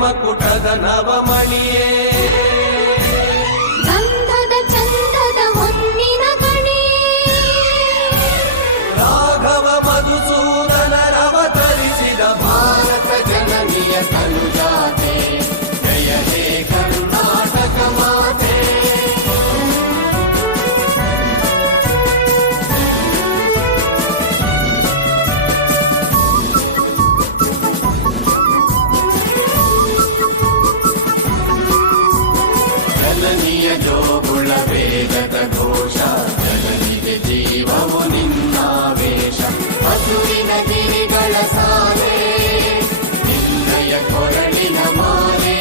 ಮಕುಟದ ನವಮಣಿಯೇ ಗಂಧದ ಚಂದದ ಹೊನ್ನಿನ ಗಣಿಯೇ ರಾಘವ ಮಧುಸೂದನರವತರಿಸಿದ ಭಾರತ ಜನನಿಯ ತನುಜಾತೆ ಜಯ ಹೇ ಕರ್ನಾಟಕ ಮಾತೆ ಜನನಿಯ ಜೋಗುಳ ವೇಗದ ಘೋಷ ಜನನಿಗೆ ಜೀವವು ನಿನ್ನಾವೇಶ ಹಸುವಿನ ಗಿರಿಗಳ ಸಾಲೆ ನಿನ್ನಯ ಕೊರಳಿನ ಮಾಲೆ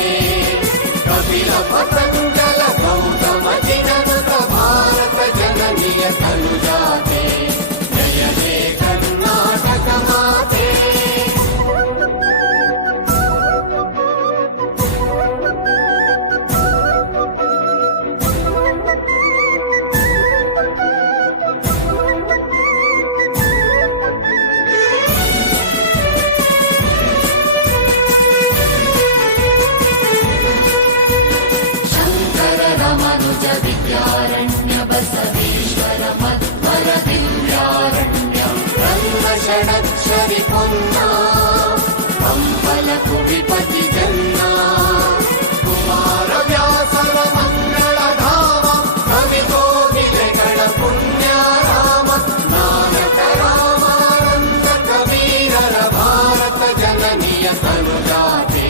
ಕಪಿಲ ಪತಂಜಲ ಗೌತಮ ಜಿನನುತ ಭಾರತ ಜನನಿಯ ತನುಜಾತೆ ಜಯ ಹೇ ಕರ್ನಾಟಕ ಮಾತೆ ರಮನುಜ ವಿದ್ಯಾರಣ್ಯ ಬಸವೇಶ್ವರ ಮಧ್ವರ ದಿವ್ಯಾರಣ್ಯ ರಂಗ ಷಡಕ್ಷರಿ ಪೊನ್ನ ಪಂಪಲ ಕುಡಿಪತಿ ಜನ್ನ ಕುಮಾರ ವ್ಯಾಸರ ಮಂಗಳ ಧಾಮ ಕವಿಗೋಗಿಲೆಗಳ ಪುಣ್ಯ ರಾಮ ನಾನಕ ರಾಮಾನಂದ ಕಬೀರರ ಭಾರತ ಜನನಿಯ ತನುಜಾತೆ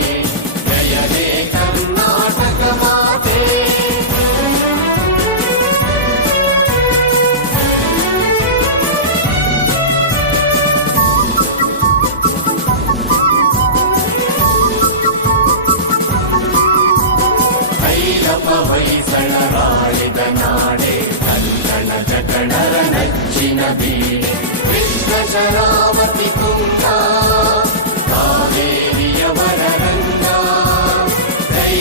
ಜಯ ಹೇ ಕರ್ನಾಟಕ ಮಾತೆ ಹೊಯ್ಸಳರಾಳಿದ ನಾಡೆ ಕನ್ನಡ ಜಗಳರ ನಚ್ಚಿನ ಬೀಡೆ ಕೃಷ್ಣ ಶರಾವತಿ ತುಂಗ